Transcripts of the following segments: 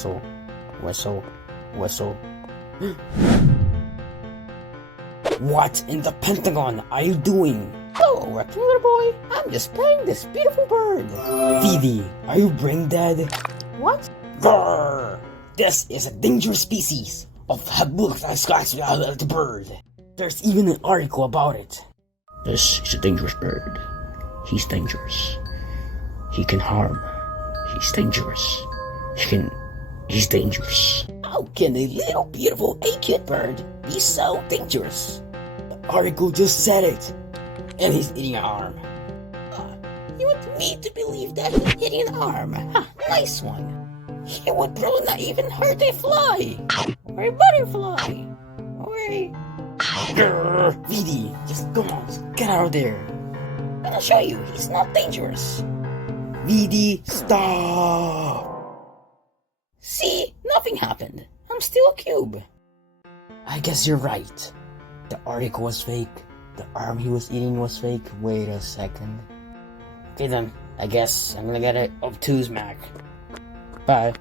whistle, whistle, whistle. What in the Pentagon are you doing? Oh, rectangular boy, I'm just playing this beautiful bird. Phoebe, are you brain dead? What? Grrr! This is a dangerous species of the bird. There's even an article about it. This is a dangerous bird. He's dangerous. He can harm. He's dangerous. He's dangerous. How can a little beautiful ACUTE bird be so dangerous? The article just said it. And he's eating an arm. You want me to believe that he's hitting an arm? Ha, nice one. He would probably not even hurt a fly. Or a butterfly. Or a... Grrr! Vidi, just go on, just get out of there. I'm gonna show you, he's not dangerous. Vidi, stop! See, nothing happened. I'm still a cube. I guess you're right. The article was fake. The arm he was eating was fake. Wait a second. Okay then, I guess I'm gonna get it obtuse Mac. Bye.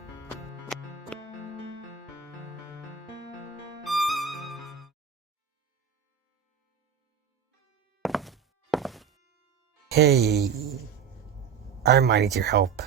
Hey, I might need your help.